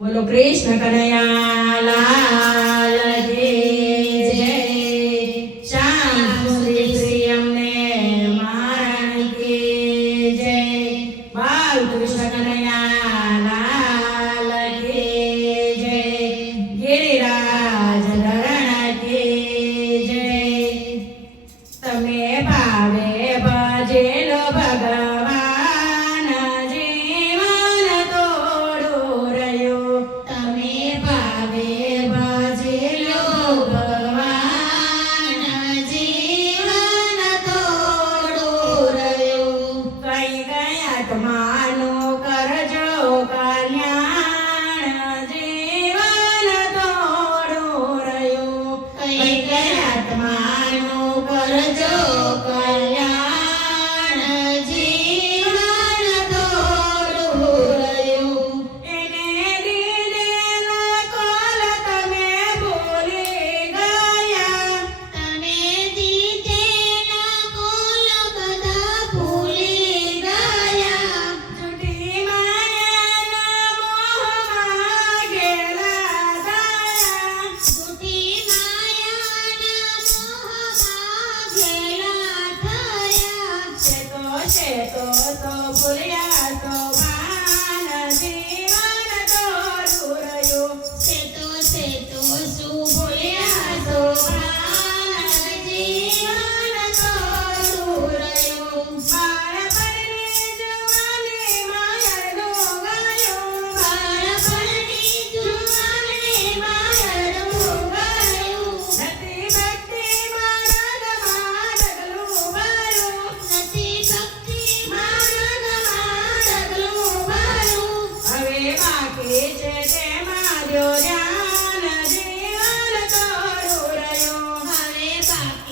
બોલો કૃષ્ણ કનૈયા